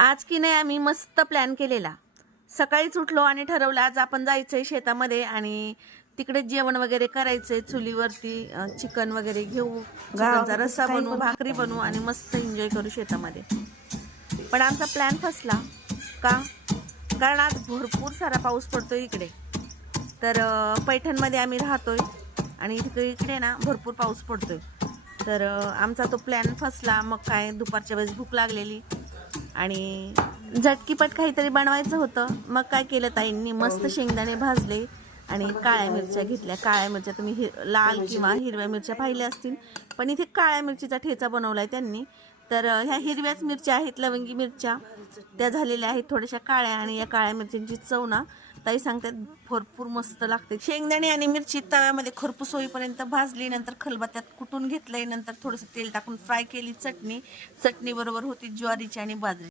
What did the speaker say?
आज की नाही आम्ही मस्त प्लॅन केलेला. सकाळीच उठलो आणि ठरवलं आज आपण जायचंय शेतामध्ये आणि तिकडे जेवण वगैरे करायचंय चुलीवरती. चिकन वगैरे घेऊ, चिकनचा रस्सा बनवू, भाकरी बनवू आणि मस्त एन्जॉय करू शेतामध्ये. पण आमचा प्लॅन फसला. का? कारण आज भरपूर सारा पाऊस पडतोय इकडे. तर पैठणमध्ये आम्ही राहतोय आणि इकडे ना भरपूर पाऊस पडतोय. तर आमचा तो प्लॅन फसला. मग काय, दुपारच्या वेळेस भूक लागलेली आणि झटकीपट काहीतरी बनवायचं होतं. मग काय केलं, ताईंनी मस्त शेंगदाणे भाजले आणि काळ्या मिरच्या घेतल्या. काळ्या मिरच्या तुम्ही लाल किंवा हिरव्या मिरच्या पाहिल्या असतील, पण इथे काळ्या मिरचीचा ठेचा बनवलाय त्यांनी. तर ह्या हिरव्याच मिरच्या आहेत, लवंगी मिरच्या, त्या झालेल्या आहेत थोड्याशा काळ्या. आणि या काळ्या मिरच्यांची चव ना ताई सांगतात भरपूर मस्त लागते. शेंगदाणे आणि मिरची तव्यामध्ये खरपूस होईपर्यंत भाजली, नंतर खलबत्त्यात कुटून घेतलंय, नंतर थोडंसं तेल टाकून फ्राय केली. चटणी बरोबर होती ज्वारीची आणि बाजरी.